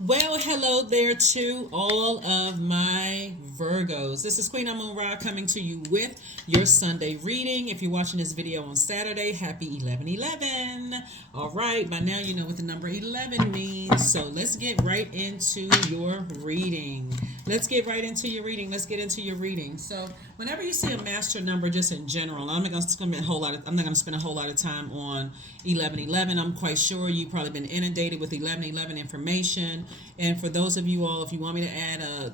Well, hello there to all of my Virgos. This is Queen Amun Ra coming to you with your Sunday reading. If you're watching this video on Saturday, happy 11/11. All right, by now you know what the number 11 means. So let's get right into your reading. Let's get right into your reading. Let's get into your reading. So whenever you see a master number, just in general, I'm not going to spend a whole lot of time on 11/11. I'm quite sure you've probably been inundated with 11/11 information. And for those of you all, if you want me to add a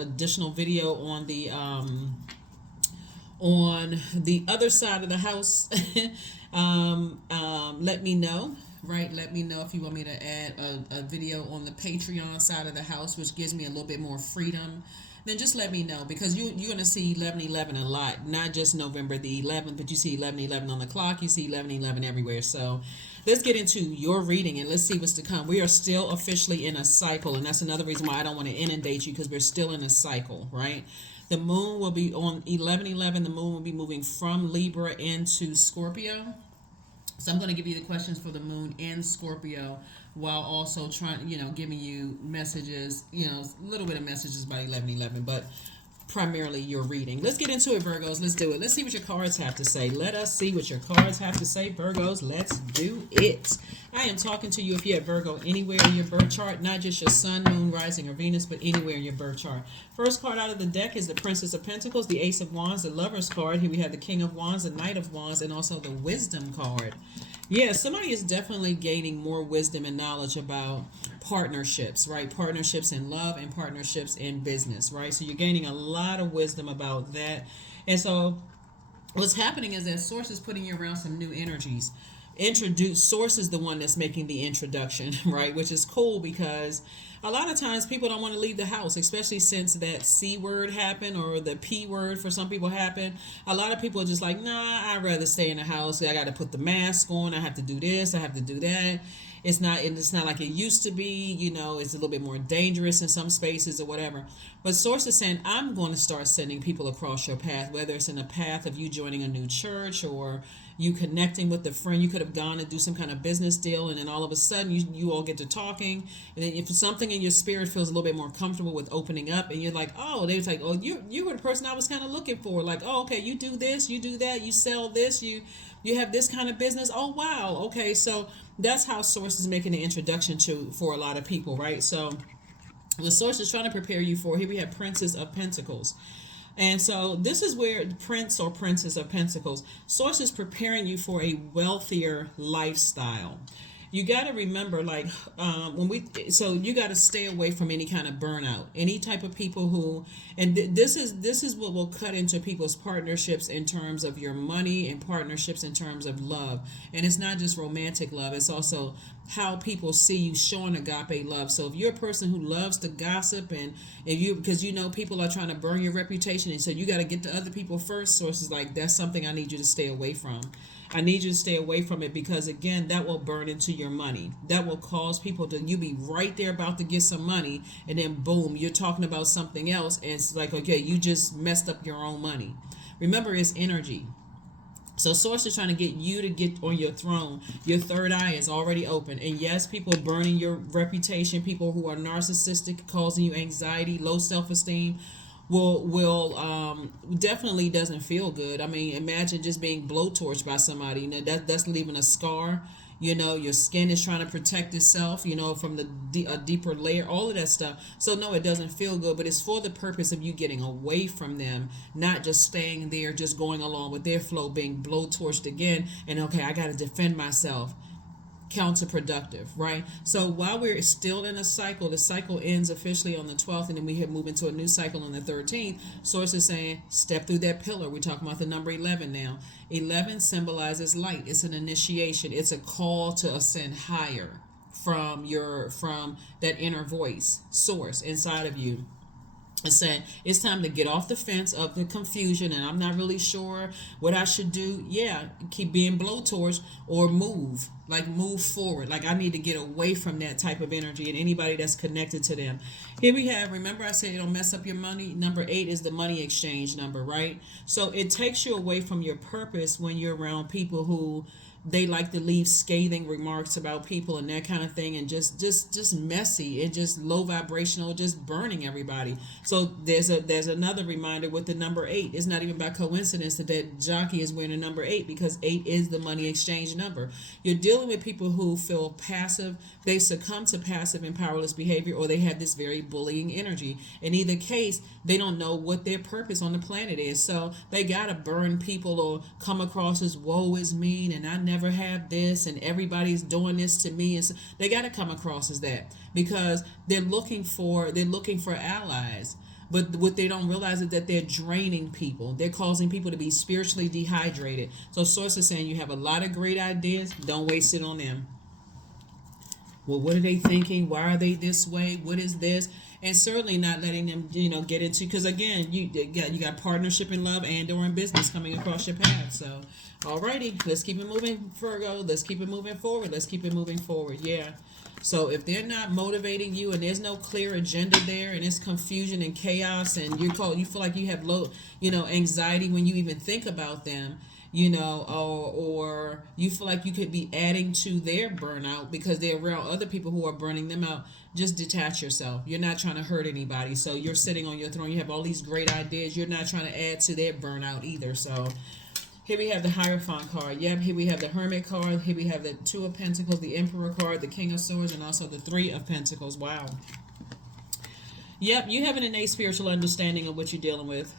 additional video on the other side of the house, let me know. Right, let me know if you want me to add a video on the Patreon side of the house, which gives me a little bit more freedom. Then just let me know, because you're going to see 11/11 a lot, not just November the 11th, but you see 11/11 on the clock, you see 11/11 everywhere. So let's get into your reading and let's see what's to come. We are still officially in a cycle, and that's another reason why I don't want to inundate you, because we're still in a cycle, right? The moon will be on 11/11. The moon will be moving from Libra into Scorpio. So I'm going to give you the questions for the moon in Scorpio, while also trying, giving you messages, a little bit of messages by 11/11, but primarily your reading. Let's get into it, Virgos. Let's do it. Let's see what your cards have to say. Let us see what your cards have to say, Virgos. Let's do it. I am talking to you if you have Virgo anywhere in your birth chart, not just your sun, moon, rising, or Venus, but anywhere in your birth chart. First card out of the deck is the Princess of Pentacles, the Ace of Wands, the Lover's card. Here we have the King of Wands, the Knight of Wands, and also the Wisdom card. Yeah, somebody is definitely gaining more wisdom and knowledge about partnerships, right? Partnerships in love and partnerships in business, right? So you're gaining a lot of wisdom about that. And so what's happening is that Source is putting you around some new energies. Source is the one that's making the introduction, right? Which is cool, because a lot of times people don't want to leave the house, especially since that C word happened, or the P word for some people happened. A lot of people are just like, nah, I'd rather stay in the house. I got to put the mask on. I have to do this. I have to do that. It's not like it used to be. It's a little bit more dangerous in some spaces or whatever. But Source is saying, I'm going to start sending people across your path, whether it's in a path of you joining a new church, or you connecting with a friend. You could have gone to do some kind of business deal, and then all of a sudden you all get to talking, and then if something in your spirit feels a little bit more comfortable with opening up, and you're like, oh, they was like, oh, you were the person I was kind of looking for. Like, oh, okay, you do this, you do that, you sell this, you have this kind of business. Oh, wow, okay. So that's how Source is making the introduction for a lot of people, right? So the Source is trying to prepare you for, here we have Princess of Pentacles. And so this is where Prince or Princess of Pentacles, Source is preparing you for a wealthier lifestyle. You got to remember, like, so you got to stay away from any kind of burnout, any type of people who, and this is what will cut into people's partnerships in terms of your money, and partnerships in terms of love. And it's not just romantic love, it's also how people see you showing agape love. So if you're a person who loves to gossip, and because people are trying to burn your reputation, and so you got to get to other people first, Sources like, that's something I need you to stay away from. I need you to stay away from it, because again, that will burn into your money. That will cause people to, you be right there about to get some money, and then boom, you're talking about something else, and it's like, okay, you just messed up your own money. Remember, it's energy. So Source is trying to get you to get on your throne. Your third eye is already open. And yes, people burning your reputation, people who are narcissistic, causing you anxiety, low self-esteem, will definitely doesn't feel good. I mean, imagine just being blowtorched by somebody. That's leaving a scar. Your skin is trying to protect itself, from a deeper layer, all of that stuff. So no, it doesn't feel good, but it's for the purpose of you getting away from them, not just staying there, just going along with their flow, being blowtorched again. And okay, I got to defend myself. Counterproductive, right? So while we're still in a cycle, the cycle ends officially on the 12th, and then we have moved into a new cycle on the 13th. Source is saying, step through that pillar. We're talking about the number 11 now. 11 symbolizes light. It's an initiation. It's a call to ascend higher from that inner voice, Source inside of you. And saying it's time to get off the fence of the confusion, and I'm not really sure what I should do. Yeah, keep being blowtorch, or move forward. Like, I need to get away from that type of energy and anybody that's connected to them. Here we have, remember I said it'll mess up your money. Number 8 is the money exchange number, right? So it takes you away from your purpose when you're around people who they like to leave scathing remarks about people and that kind of thing, and just messy and just low vibrational, just burning everybody. So there's another reminder with the number 8. It's not even by coincidence that that jockey is wearing a number 8, because 8 is the money exchange number. You're dealing with people who feel passive. They succumb to passive and powerless behavior, or they have this very bullying energy. In either case, they don't know what their purpose on the planet is. So they gotta burn people or come across as woe is mean, and I never have this, and everybody's doing this to me. And so they gotta come across as that, because they're looking for allies. But what they don't realize is that they're draining people. They're causing people to be spiritually dehydrated. So Source is saying you have a lot of great ideas. Don't waste it on them. Well, what are they thinking? Why are they this way? What is this? And certainly not letting them, get into, because again, you got partnership in love and or in business coming across your path. So, alrighty, let's keep it moving, Virgo. Let's keep it moving forward. Let's keep it moving forward. Yeah. So if they're not motivating you and there's no clear agenda there, and it's confusion and chaos, and you feel like you have low, anxiety when you even think about them, or you feel like you could be adding to their burnout because they're around other people who are burning them out, just detach yourself. You're not trying to hurt anybody. So you're sitting on your throne. You have all these great ideas. You're not trying to add to their burnout either. So here we have the Hierophant card. Yep, here we have the Hermit card. Here we have the Two of Pentacles, the Emperor card, the King of Swords, and also the Three of Pentacles. Wow. Yep, you have an innate spiritual understanding of what you're dealing with.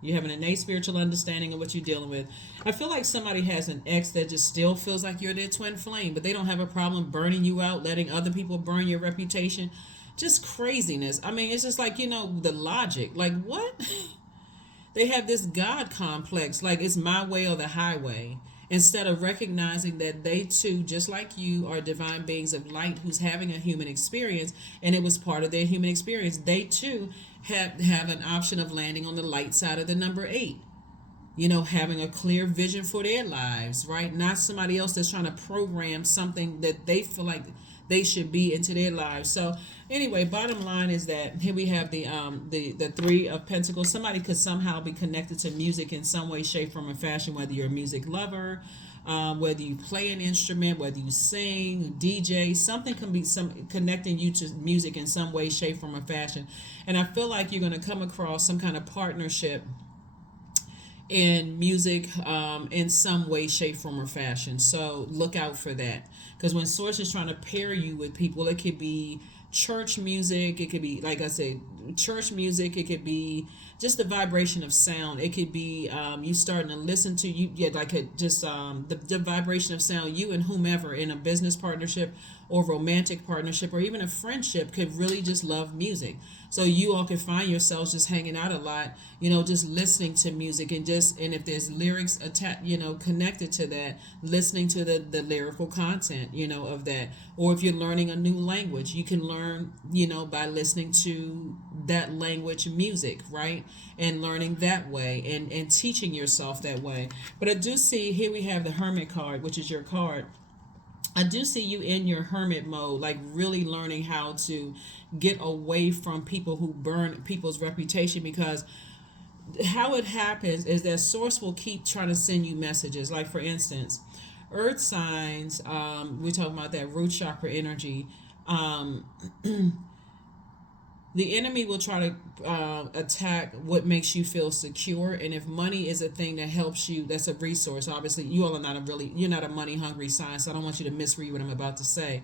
You have an innate spiritual understanding of what you're dealing with. I feel like somebody has an ex that just still feels like you're their twin flame, but they don't have a problem burning you out, letting other people burn your reputation. Just craziness. I mean, it's just like, the logic. Like, what? They have this God complex, like it's my way or the highway, instead of recognizing that they too, just like you, are divine beings of light who's having a human experience, and it was part of their human experience. They too have an option of landing on the light side of the number 8. Having a clear vision for their lives, right? Not somebody else that's trying to program something that they feel like they should be into their lives. So anyway, bottom line is that here we have the Three of Pentacles. Somebody could somehow be connected to music in some way, shape, form, or fashion, whether you're a music lover, whether you play an instrument, whether you sing, DJ, something can be connecting you to music in some way, shape, form, or fashion. And I feel like you're going to come across some kind of partnership in music in some way, shape, form, or fashion. So look out for that. Because when Source is trying to pair you with people, it could be church music. It could be, like I said, church music. It could be just the vibration of sound. It could be you starting to listen to you, the vibration of sound. You and whomever in a business partnership or romantic partnership or even a friendship could really just love music. So you all can find yourselves just hanging out a lot, just listening to music, and if there's lyrics connected to that, listening to the lyrical content, of that. Or if you're learning a new language, you can learn, by listening to that language music, right? And learning that way and teaching yourself that way. But I do see here we have the Hermit card, which is your card. I do see you in your hermit mode, like really learning how to get away from people who burn people's reputation, because how it happens is that Source will keep trying to send you messages. Like, for instance, earth signs, we're talking about that root chakra energy. The enemy will try to attack what makes you feel secure. And if money is a thing that helps you, that's a resource. Obviously, you all are you're not a money hungry sign, so I don't want you to misread what I'm about to say.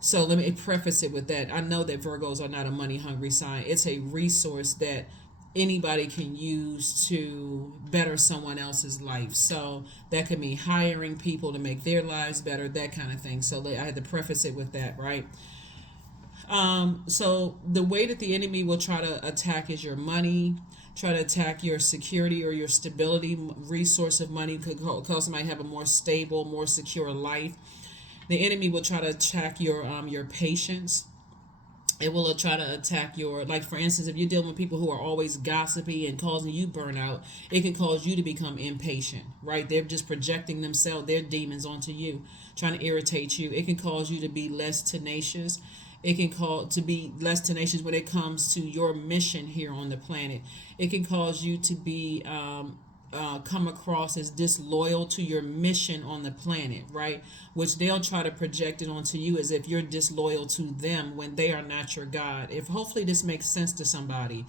So let me preface it with that. I know that Virgos are not a money hungry sign. It's a resource that anybody can use to better someone else's life. So that could mean hiring people to make their lives better, that kind of thing. So I had to preface it with that, right? So the way that the enemy will try to attack is your money, try to attack your security or your stability. Resource of money could cause somebody to have a more stable, more secure life. The enemy will try to attack your patience. It will try to attack your, like, for instance, if you're dealing with people who are always gossipy and causing you burnout, it can cause you to become impatient, right? They're just projecting themselves, their demons onto you, trying to irritate you. It can cause you to be less tenacious. It can call to be less tenacious when it comes to your mission here on the planet. It can cause you to be come across as disloyal to your mission on the planet, right? Which they'll try to project it onto you as if you're disloyal to them when they are not your God. If hopefully this makes sense to somebody.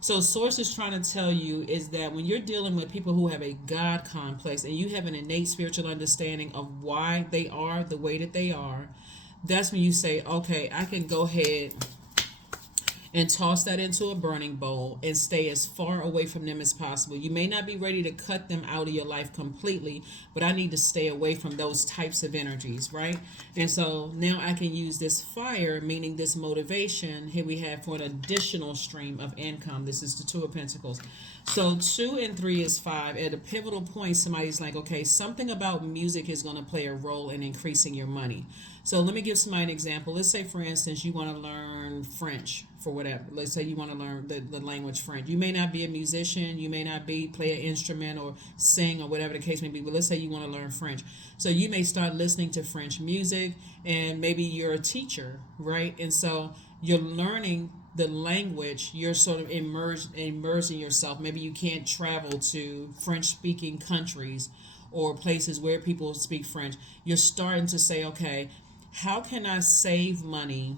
So source is trying to tell you is that when you're dealing with people who have a God complex and you have an innate spiritual understanding of why they are the way that they are, that's when you say, okay, I can go ahead and toss that into a burning bowl and stay as far away from them as possible. You may not be ready to cut them out of your life completely, but I need to stay away from those types of energies, right? And so now I can use this fire, meaning this motivation, here we have for an additional stream of income. This is the Two of Pentacles. So 2 and 3 is 5. At a pivotal point, somebody's like, okay, something about music is going to play a role in increasing your money. So let me give somebody an example. Let's say, for instance, you want to learn French for whatever. Let's say you want to learn the language French. You may not be a musician. You may not play an instrument or sing or whatever the case may be. But let's say you want to learn French. So you may start listening to French music, and maybe you're a teacher, right? And so you're learning the language. You're sort of immersing yourself. Maybe you can't travel to French-speaking countries or places where people speak French. You're starting to say, okay, how can I save money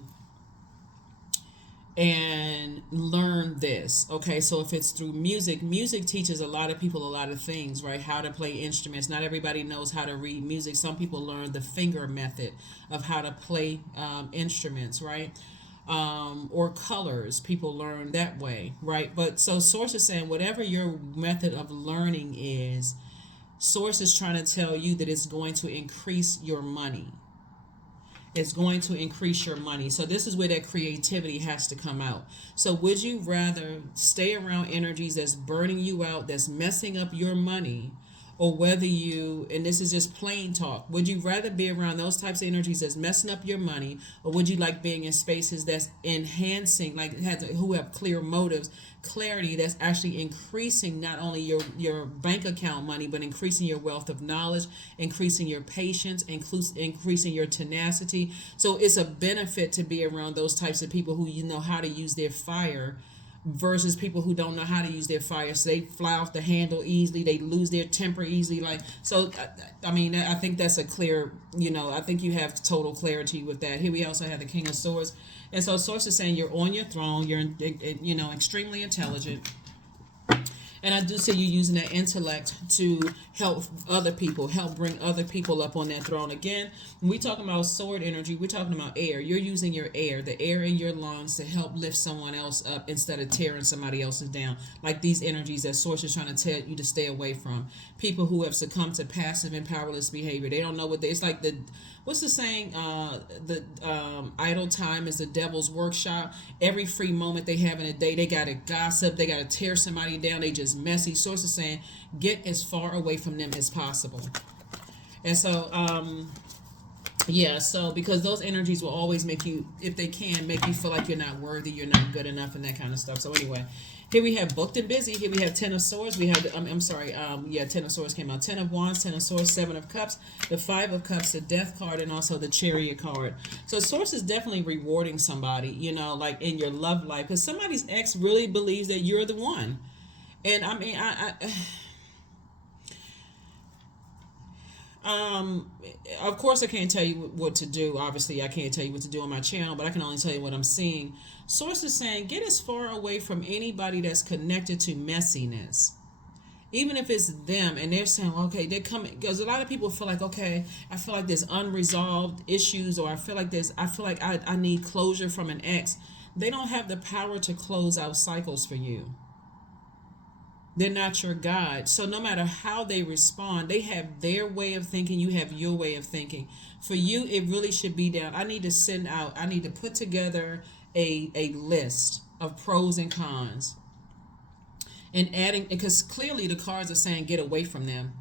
and learn this? Okay, so if it's through music, music teaches a lot of people a lot of things, right? How to play instruments. Not everybody knows how to read music. Some people learn the finger method of how to play instruments, right? Or colors. People learn that way, right? But so Source is saying whatever your method of learning is, Source is trying to tell you that it's going to increase your money. It's going to increase your money. So this is where that creativity has to come out. So would you rather stay around energies that's burning you out, that's messing up your money, or whether you, and this is just plain talk, would you rather be around those types of energies that's messing up your money, or would you like being in spaces that's enhancing, like who have clear motives, clarity, that's actually increasing not only your bank account money, but increasing your wealth of knowledge, increasing your patience, increasing your tenacity. So it's a benefit to be around those types of people who you know how to use their fire versus people who don't know how to use their fire. So they fly off the handle easily, they lose their temper easily. Like, so I mean, I think that's a clear, I think you have total clarity with that. Here we also have the King of Swords. And so Source is saying you're on your throne, you're extremely intelligent. And I do see you using that intellect to help other people, help bring other people up on that throne. Again, when we talking about sword energy, we're talking about air. You're using your air, the air in your lungs, to help lift someone else up instead of tearing somebody else's down. Like these energies that Source is trying to tell you to stay away from. People who have succumbed to passive and powerless behavior. They don't know it's like what's the saying? Idle time is the devil's workshop. Every free moment they have in a day, they got to gossip. They got to tear somebody down. They just messy. Source is saying, get as far away from them as possible. And so, so because those energies will always make you, if they can, make you feel like you're not worthy, you're not good enough, and that kind of stuff. So anyway, here we have booked and busy. Here we have 10 of Swords. We have, 10 of Swords came out. 10 of Wands, 10 of Swords, 7 of Cups, the 5 of Cups, the Death card, and also the Chariot card. So Source is definitely rewarding somebody, like in your love life, because somebody's ex really believes that you're the one. And I mean, of course I can't tell you what to do. Obviously, I can't tell you what to do on my channel, but I can only tell you what I'm seeing. Source is saying, get as far away from anybody that's connected to messiness. Even if it's them and they're saying, okay, they're coming, because a lot of people feel like, okay, I feel like there's unresolved issues, or I feel like I need closure from an ex. They don't have the power to close out cycles for you. They're not your God. So no matter how they respond, they have their way of thinking. You have your way of thinking. For you, it really should be down. I need to put together a list of pros and cons. And adding, because clearly the cards are saying get away from them.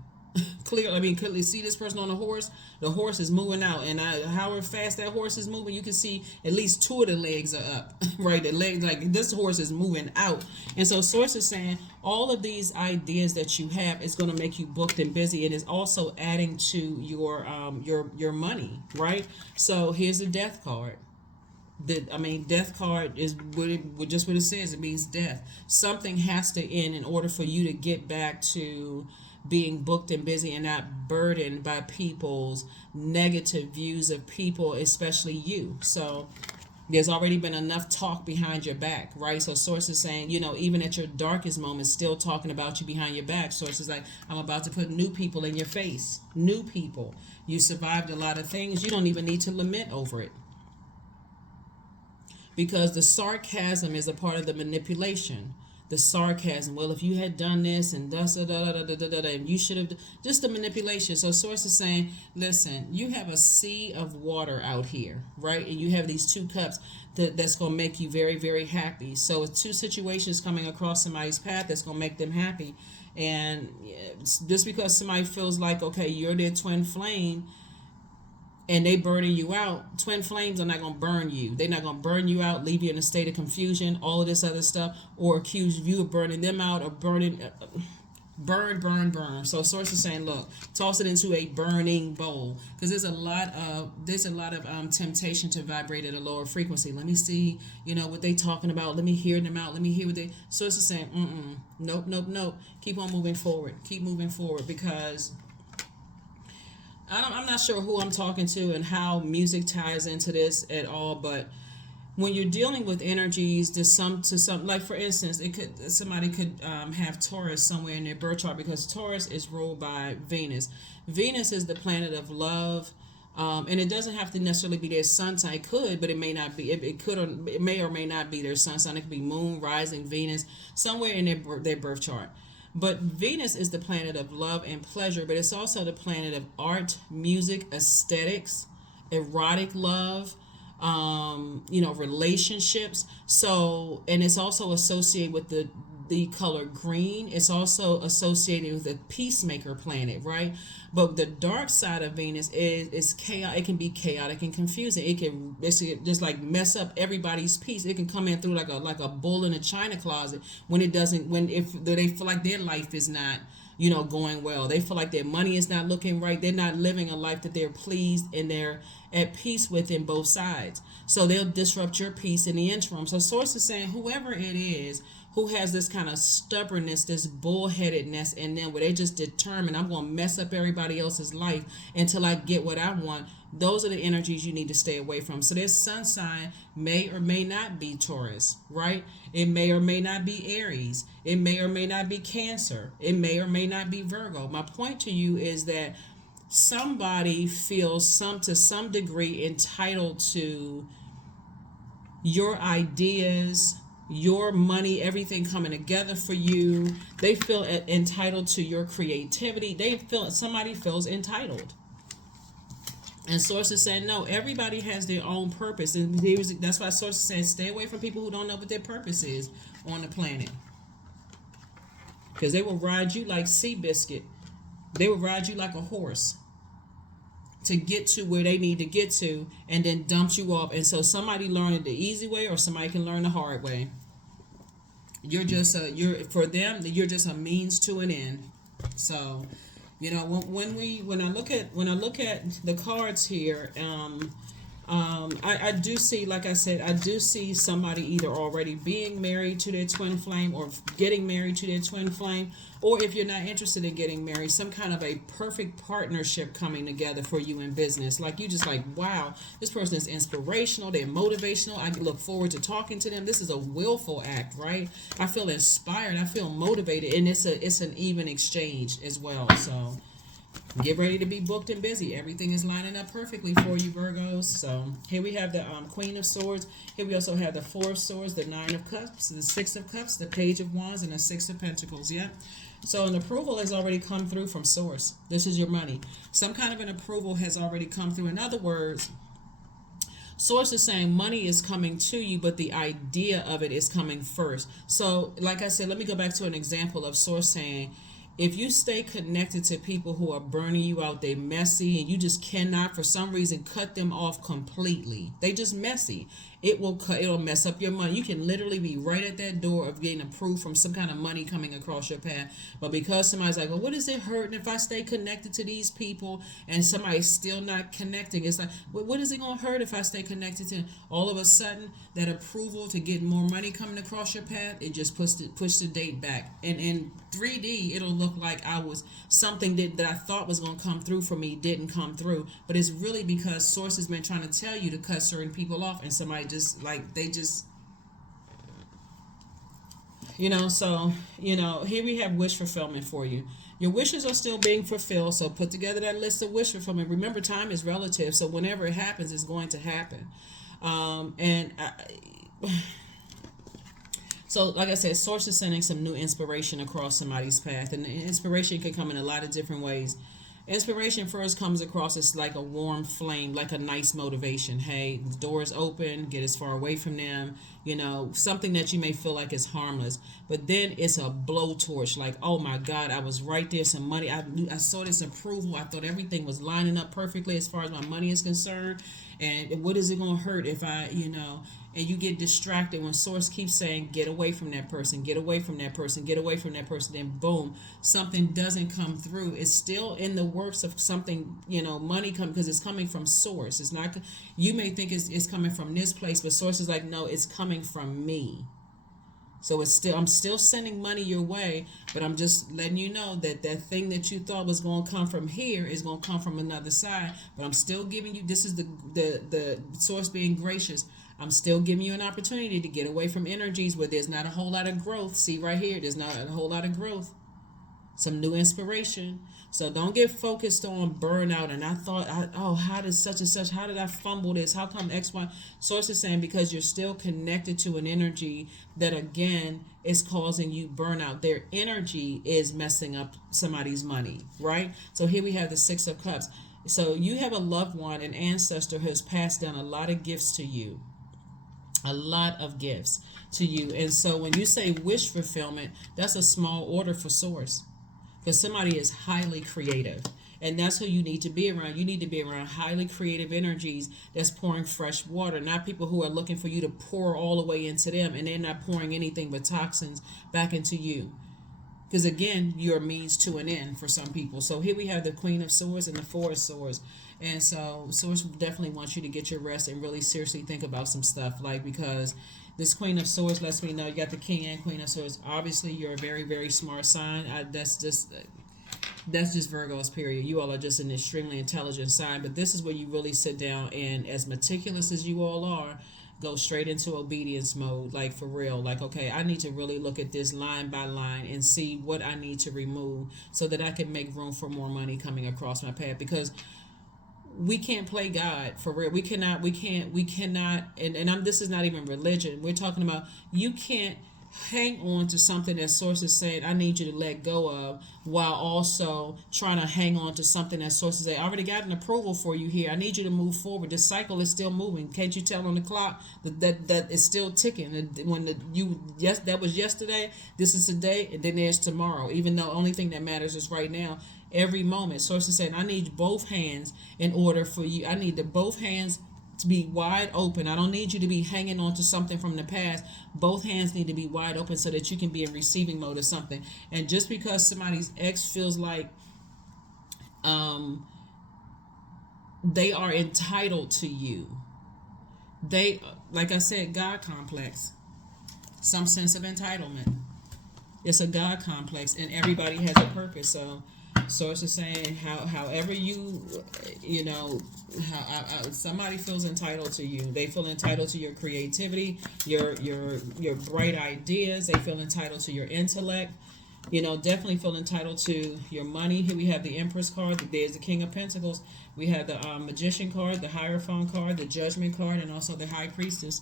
Clearly see this person on a horse. The horse is moving out, and however fast that horse is moving, you can see at least 2 of the legs are up, right? The legs, like this horse is moving out. And so Source is saying all of these ideas that you have is going to make you booked and busy, and is also adding to your money, right? So here's the Death card. Death card is just what it says. It means death. Something has to end in order for you to get back to being booked and busy and not burdened by people's negative views of people, especially you. So there's already been enough talk behind your back, right? So source is saying, even at your darkest moments, still talking about you behind your back. Source is like, I'm about to put new people in your face. New people. You survived a lot of things. You don't even need to lament over it. Because the sarcasm is a part of the manipulation. The sarcasm, well, if you had done this and and you should have, just the manipulation. So source is saying, listen, you have a sea of water out here, right? And you have these two cups that's going to make you very, very happy. So with two situations coming across somebody's path that's going to make them happy. And just because somebody feels like, okay, you're their twin flame, and they burning you out, twin flames are not going to burn you. They're not going to burn you out, leave you in a state of confusion, all of this other stuff, or accuse you of burning them out or burn. So source is saying, look, toss it into a burning bowl, because there's a lot of temptation to vibrate at a lower frequency. Let me see, what they talking about. Let me hear them out. Let me hear what they. Source is saying, nope. Keep on moving forward. Keep moving forward, because I'm not sure who I'm talking to and how music ties into this at all, but when you're dealing with energies, to some, like for instance, somebody could have Taurus somewhere in their birth chart, because Taurus is ruled by Venus. Venus is the planet of love, and it doesn't have to necessarily be their sun sign. It could, but it may not be. It may or may not be their sun sign. It could be Moon, rising, Venus, somewhere in their birth chart. But Venus is the planet of love and pleasure, but it's also the planet of art, music, aesthetics, erotic love, relationships. So, and it's also associated with the color green. It's also associated with the peacemaker planet, right? But the dark side of Venus is chaos. It can be chaotic and confusing. It can just like mess up everybody's peace. It can come in through like a bull in a china closet if they feel like their life is not going well. They feel like their money is not looking right. They're not living a life that they're pleased and they're at peace with in both sides. So they'll disrupt your peace in the interim. So source is saying, whoever it is who has this kind of stubbornness, this bullheadedness, and then where they just determine, I'm going to mess up everybody else's life until I get what I want. Those are the energies you need to stay away from. So their sun sign may or may not be Taurus, right? It may or may not be Aries. It may or may not be Cancer. It may or may not be Virgo. My point to you is that somebody feels to some degree entitled to your ideas, your money, everything coming together for you. They feel entitled to your creativity. Somebody feels entitled. And source is saying, no, everybody has their own purpose. And that's why source is saying, stay away from people who don't know what their purpose is on the planet. Because they will ride you like Seabiscuit. They will ride you like a horse to get to where they need to get to, and then dump you off. And so somebody learned it the easy way, or somebody can learn the hard way. For them, you're just a means to an end. So, when I look at the cards here, I do see, like I said, I do see somebody either already being married to their twin flame or getting married to their twin flame, or if you're not interested in getting married, some kind of a perfect partnership coming together for you in business. Like you just like, wow, this person is inspirational, they're motivational, I look forward to talking to them. This is a willful act, right? I feel inspired, I feel motivated, and it's an even exchange as well. So get ready to be booked and busy. Everything is lining up perfectly for you, Virgos. So here we have the Queen of Swords. Here we also have the Four of Swords, the Nine of Cups, the Six of Cups, the Page of Wands, and the Six of Pentacles. Yeah. So an approval has already come through from Source. This is your money. Some kind of an approval has already come through. In other words, Source is saying money is coming to you, but the idea of it is coming first. So like I said, let me go back to an example of Source saying, if you stay connected to people who are burning you out, they messy, and you just cannot, for some reason, cut them off completely. They just messy. it'll mess up your money. You can literally be right at that door of getting approved from some kind of money coming across your path. But because somebody's like, well, what is it hurting if I stay connected to these people, and somebody's still not connecting? It's like, well, what is it gonna hurt if I stay connected to them? All of a sudden, that approval to get more money coming across your path, it just push the date back. And in 3D, it'll look like I was something that I thought was gonna come through for me didn't come through. But it's really because source has been trying to tell you to cut certain people off, and somebody just like they just so here we have wish fulfillment for you. Your wishes are still being fulfilled, so put together that list of wish fulfillment. Remember, time is relative, so whenever it happens, it's going to happen. So like I said, source is sending some new inspiration across somebody's path, and the inspiration can come in a lot of different ways. Inspiration first comes across as like a warm flame, like a nice motivation. Hey, the door is open, get as far away from them, something that you may feel like is harmless. But then it's a blowtorch, like, oh my God, I was right there, some money. I saw this approval. I thought everything was lining up perfectly as far as my money is concerned. And what is it going to hurt if and you get distracted when source keeps saying, get away from that person, get away from that person, get away from that person. Then boom, something doesn't come through. It's still in the works of something, money come because it's coming from source. It's not, you may think it's coming from this place, but source is like, no, it's coming from me. So I'm still sending money your way, but I'm just letting you know that thing that you thought was going to come from here is going to come from another side. But I'm still giving you, this is the source being gracious. I'm still giving you an opportunity to get away from energies where there's not a whole lot of growth. See right here, there's not a whole lot of growth. Some new inspiration. So don't get focused on burnout. And I thought, how did such and such, how did I fumble this? How come X, Y? Source is saying because you're still connected to an energy that, again, is causing you burnout. Their energy is messing up somebody's money, right? So here we have the Six of Cups. So you have a loved one, an ancestor who has passed down a lot of gifts to you. A lot of gifts to you. And so when you say wish fulfillment, that's a small order for source. Because somebody is highly creative. And that's who you need to be around. You need to be around highly creative energies that's pouring fresh water, not people who are looking for you to pour all the way into them and they're not pouring anything but toxins back into you. Because again, you're a means to an end for some people. So here we have the Queen of Swords and the Four of Swords. And so Source definitely wants you to get your rest and really seriously think about some stuff. Because this Queen of Swords lets me know you got the King and Queen of Swords. Obviously, you're a very, very smart sign. That's just Virgo's period. You all are just an extremely intelligent sign. But this is where you really sit down and, as meticulous as you all are, go straight into obedience mode. Like, for real. Like, okay, I need to really look at this line by line and see what I need to remove so that I can make room for more money coming across my path. Because we can't play God, for real. We cannot, and this is not even religion. We're talking about you can't hang on to something that source is saying I need you to let go of, while also trying to hang on to something that source is saying I already got an approval for you here. I need you to move forward. The cycle is still moving. Can't you tell on the clock that it's still ticking? That was yesterday, this is today, and then there's tomorrow. Even though only thing that matters is right now. Every moment, source is saying I need both hands in order for you. I need both hands to be wide open. I don't need you to be hanging on to something from the past. Both hands need to be wide open so that you can be in receiving mode of something. And just because somebody's ex feels like they are entitled to you, they, like I said, God complex, some sense of entitlement. It's a God complex, and everybody has a purpose. So Source is saying, however somebody feels entitled to you. They feel entitled to your creativity, your bright ideas. They feel entitled to your intellect. Definitely feel entitled to your money. Here we have the Empress card. There's the King of Pentacles. We have the Magician card, the Hierophant card, the Judgment card, and also the High Priestess.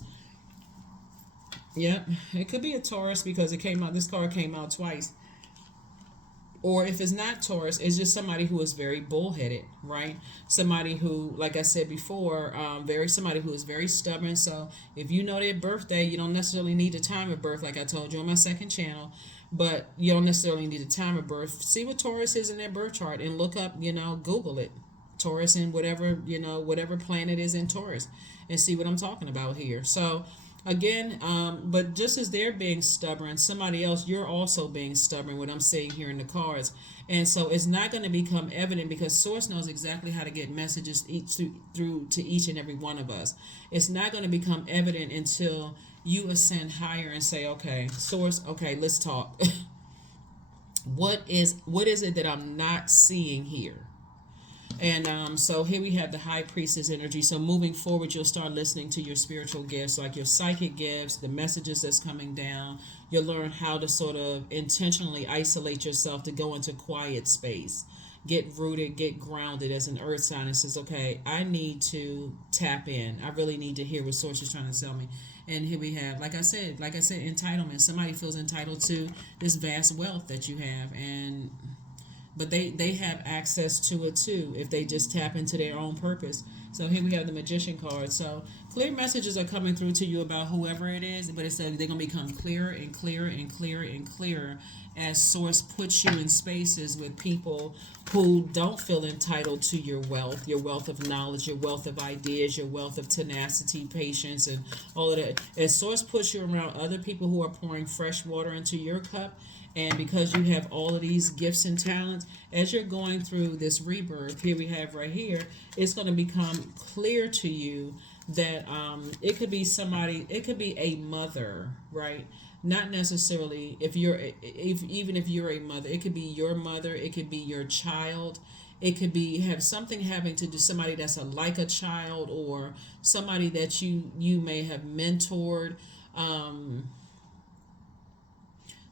Yep, it could be a Taurus because this card came out twice. Or if it's not Taurus, it's just somebody who is very bullheaded, right? Somebody who, like I said before, somebody who is very stubborn. So if you know their birthday, you don't necessarily need the time of birth, like I told you on my second channel, but you don't necessarily need the time of birth. See what Taurus is in their birth chart and look up, Google it. Taurus and whatever, whatever planet is in Taurus, and see what I'm talking about here. So again, but just as they're being stubborn, somebody else, you're also being stubborn, what I'm seeing here in the cards. And so it's not going to become evident because Source knows exactly how to get messages through to each and every one of us. It's not going to become evident until you ascend higher and say, okay, Source, okay, let's talk. What is it that I'm not seeing here? And so here we have the High Priestess energy. So moving forward, you'll start listening to your spiritual gifts, like your psychic gifts, the messages that's coming down. You'll learn how to sort of intentionally isolate yourself to go into quiet space. Get rooted, get grounded as an earth sign and says, okay, I need to tap in. I really need to hear what Source is trying to tell me. And here we have, like I said, entitlement. Somebody feels entitled to this vast wealth that you have, but they have access to it too if they just tap into their own purpose. So here we have the Magician card. So clear messages are coming through to you about whoever it is, but it's that they're going to become clearer and clearer and clearer and clearer as Source puts you in spaces with people who don't feel entitled to your wealth of knowledge, your wealth of ideas, your wealth of tenacity, patience, and all of that. As Source puts you around other people who are pouring fresh water into your cup, and because you have all of these gifts and talents, as you're going through this rebirth, here we have right here, it's going to become clear to you that it could be somebody, it could be a mother, right? Not necessarily even if you're a mother, it could be your mother, it could be your child, it could be have something having to do somebody that's like a child, or somebody that you may have mentored.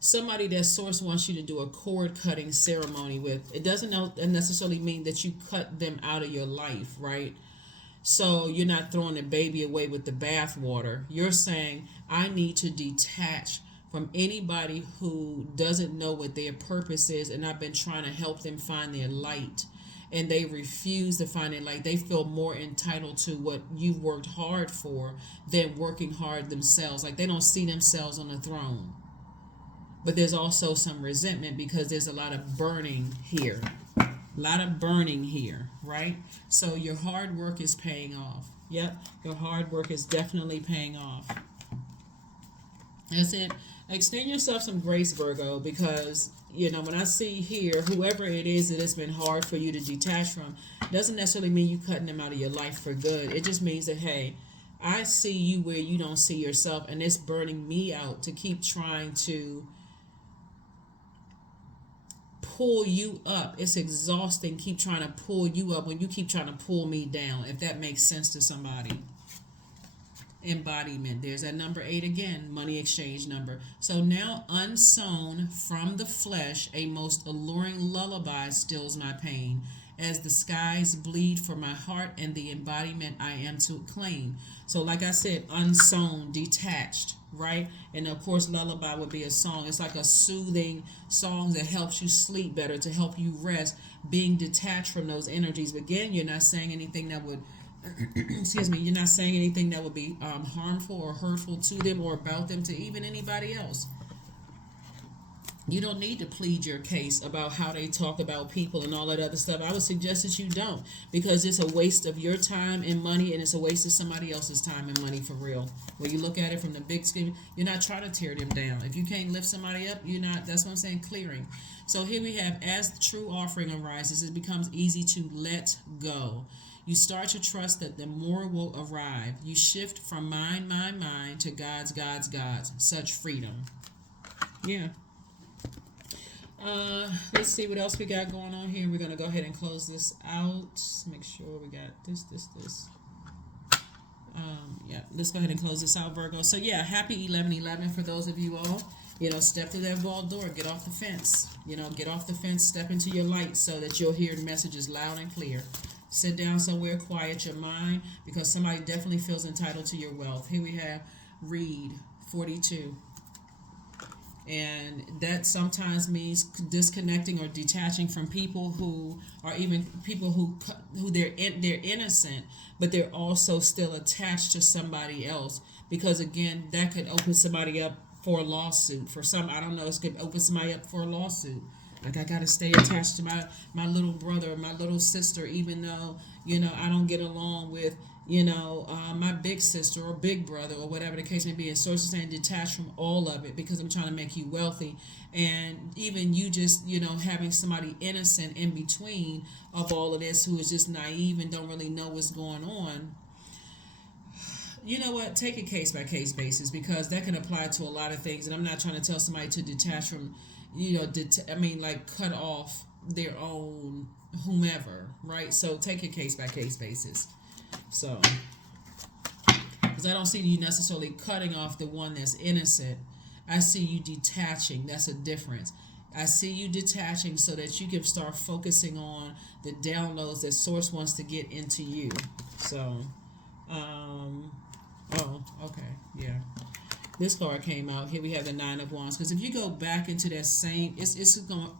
Somebody that Source wants you to do a cord cutting ceremony with. It doesn't necessarily mean that you cut them out of your life, right? So you're not throwing the baby away with the bathwater. You're saying, I need to detach from anybody who doesn't know what their purpose is, and I've been trying to help them find their light, and they refuse to find it. Like, they feel more entitled to what you've worked hard for than working hard themselves. Like, they don't see themselves on the throne. But there's also some resentment because there's a lot of burning here. A lot of burning here, right? So your hard work is paying off. Yep, your hard work is definitely paying off. That's it. Extend yourself some grace, Virgo, because, when I see here, whoever it is that it's been hard for you to detach from, doesn't necessarily mean you cutting them out of your life for good. It just means that, hey, I see you where you don't see yourself, and it's burning me out to keep trying to pull you up. It's exhausting. Keep trying to pull you up when you keep trying to pull me down, if that makes sense to somebody. Embodiment. There's that number 8 again, money exchange number. So now, unsown from the flesh, a most alluring lullaby stills my pain, as the skies bleed for my heart and the embodiment I am to claim. So like I said, unsown, detached, right? And of course, lullaby would be a song. It's like a soothing song that helps you sleep better, to help you rest, being detached from those energies. But again, you're not saying anything that would you're not saying anything that would be harmful or hurtful to them or about them to even anybody else. You don't need to plead your case about how they talk about people and all that other stuff. I would suggest that you don't, because it's a waste of your time and money, and it's a waste of somebody else's time and money, for real. When you look at it from the big scheme, you're not trying to tear them down. If you can't lift somebody up, you're not. That's what I'm saying, clearing. So here we have, as the true offering arises, it becomes easy to let go. You start to trust that the more will arrive. You shift from mine, to God's, such freedom. Yeah. Let's see what else we got going on here. We're going to go ahead and close this out. Make sure we got this. Yeah, let's go ahead and close this out, Virgo. So yeah, happy 11/11 for those of you all. Step through that vault door, get off the fence. Get off the fence, step into your light so that you'll hear the messages loud and clear. Sit down somewhere, quiet your mind, because somebody definitely feels entitled to your wealth. Here we have read 42. And that sometimes means disconnecting or detaching from people who are even people who they're innocent, but they're also still attached to somebody else, because again, that could open somebody up for a lawsuit. For some, I don't know, it could open somebody up for a lawsuit. Like I gotta stay attached to my little brother, my little sister, even though I don't get along with my big sister or big brother or whatever the case may be. And source is saying detach from all of it because I'm trying to make you wealthy, and even you just having somebody innocent in between of all of this who is just naive and don't really know what's going on. You know what? Take a case by case basis because that can apply to a lot of things. And I'm not trying to tell somebody to detach from, like cut off their own whomever, right? So take a case by case basis. So, because I don't see you necessarily cutting off the one that's innocent. I see you detaching. That's a difference. I see you detaching so that you can start focusing on the downloads that Source wants to get into you. So, oh, okay, yeah. This card came out. Here we have the Nine of Wands. Because if you go back into that same, it's going.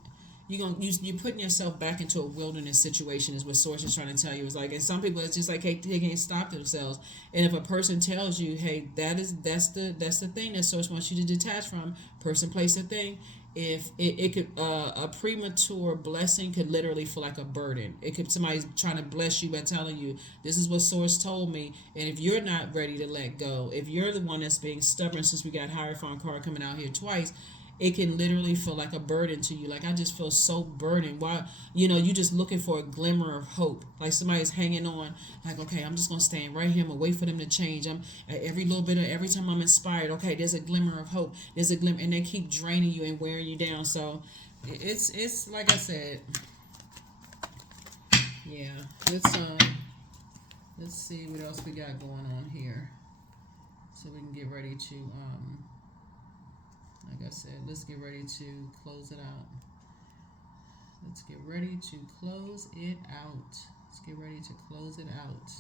You're putting yourself back into a wilderness situation is what Source is trying to tell you. It's like, and some people it's just like, hey, they can't stop themselves. And if a person tells you, hey, that's the thing that Source wants you to detach from, person, place, a thing. If it could a premature blessing could literally feel like a burden. It could somebody's trying to bless you by telling you this is what Source told me, and if you're not ready to let go, if you're the one that's being stubborn, since we got Hierophant card coming out here twice, it can literally feel like a burden to you. Like, I just feel so burdened. Why, you just looking for a glimmer of hope. Like somebody's hanging on. Like, okay, I'm just gonna stand right here. I'm gonna wait for them to change. I'm every time I'm inspired. Okay, there's a glimmer of hope. There's a glimmer, and they keep draining you and wearing you down. So, it's like I said. Yeah, let's see what else we got going on here, so we can get ready to like I said, let's get ready to close it out. Let's get ready to close it out. Let's get ready to close it out.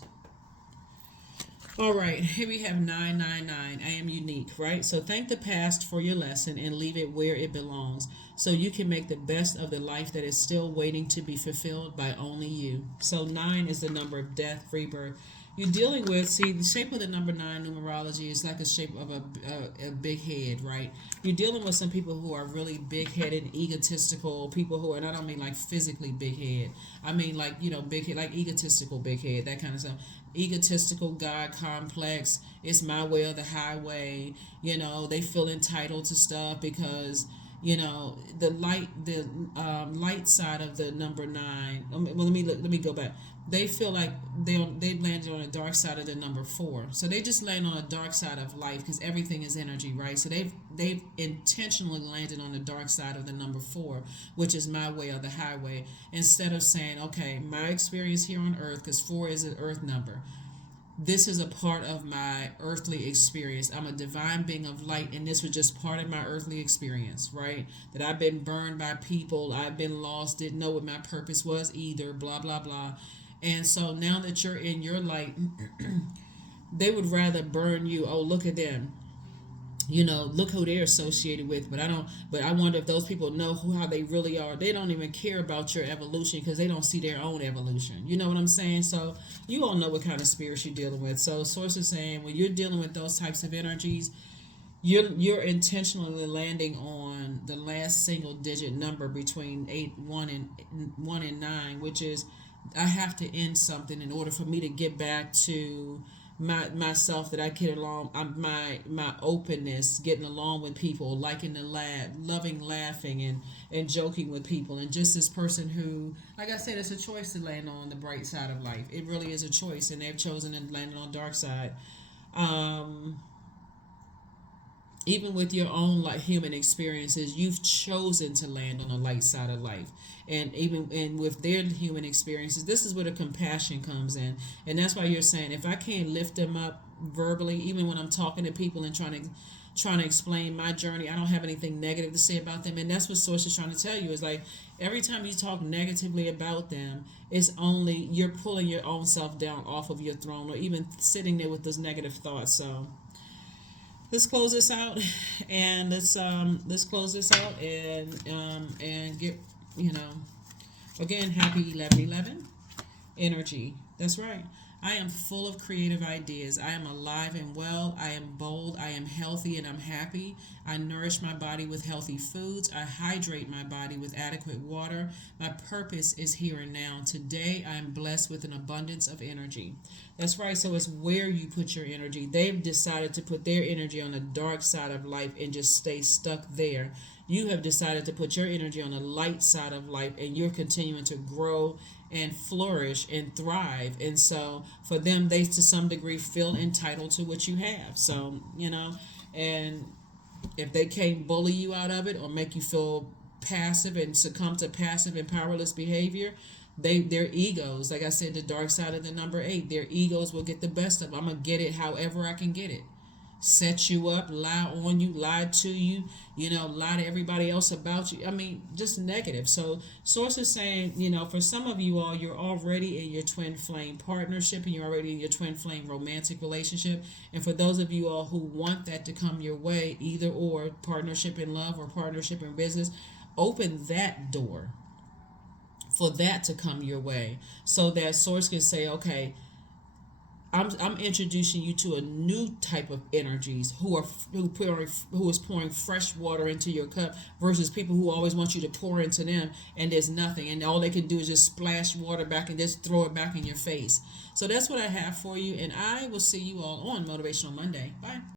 All right, here we have 999. I am unique, right? So thank the past for your lesson and leave it where it belongs so you can make the best of the life that is still waiting to be fulfilled by only you. So 9 is the number of death, rebirth. You're dealing with, see, the shape of the number 9 numerology is like a shape of a big head, right? You're dealing with some people who are really big-headed, egotistical people who are, and I don't mean like physically big head. I mean like, big head, like egotistical big head, that kind of stuff. Egotistical, God complex, it's my way or the highway. They feel entitled to stuff because the light side of the number 9. Well, let me go back. They feel like they landed on the dark side of the number 4. So they just land on the dark side of life because everything is energy, right? So they've intentionally landed on the dark side of the number 4, which is my way or the highway, instead of saying, okay, my experience here on earth, because 4 is an earth number. This is a part of my earthly experience. I'm a divine being of light, and this was just part of my earthly experience, right? That I've been burned by people, I've been lost, didn't know what my purpose was either, blah, blah, blah. And so now that you're in your light, they would rather burn you. Oh, look at them. Look who they're associated with. But I wonder if those people know how they really are. They don't even care about your evolution because they don't see their own evolution. You know what I'm saying? So you all know what kind of spirits you're dealing with. So Source is saying when you're dealing with those types of energies, you're intentionally landing on the last single digit number between 1 and 9, which is, I have to end something in order for me to get back to myself, that I get along, my openness, getting along with people, liking to laugh, loving laughing and joking with people, and just this person who, like I said, it's a choice to land on the bright side of life. It really is a choice, and they've chosen to land on the dark side. Even with your own human experiences, you've chosen to land on the light side of life. And with their human experiences, this is where the compassion comes in. And that's why you're saying, if I can't lift them up verbally, even when I'm talking to people and trying to explain my journey, I don't have anything negative to say about them. And that's what Source is trying to tell you, is like, every time you talk negatively about them, it's only you're pulling your own self down off of your throne, or even sitting there with those negative thoughts. So let's close this out, and let's close this out and get again, happy 11/11 energy. That's right. I am full of creative ideas. I am alive and well. I am bold. I am healthy and I'm happy. I nourish my body with healthy foods. I hydrate my body with adequate water. My purpose is here and now. Today, I am blessed with an abundance of energy. That's right. So it's where you put your energy. They've decided to put their energy on the dark side of life and just stay stuck there. You have decided to put your energy on the light side of life and you're continuing to grow and flourish and thrive. And so for them, they to some degree feel entitled to what you have. So, and if they can't bully you out of it or make you feel passive and succumb to passive and powerless behavior, their egos, like I said, the dark side of the number 8, their egos will get the best of them. I'm gonna get it however I can get it. Set you up, lie on you, lie to you, lie to everybody else about you. I mean, just negative. So source is saying, for some of you all, you're already in your twin flame partnership and you're already in your twin flame romantic relationship. And for those of you all who want that to come your way, either or, partnership in love or partnership in business, open that door for that to come your way so that source can say, okay, I'm introducing you to a new type of energies who is pouring fresh water into your cup versus people who always want you to pour into them and there's nothing and all they can do is just splash water back and just throw it back in your face. So that's what I have for you, and I will see you all on Motivational Monday. Bye.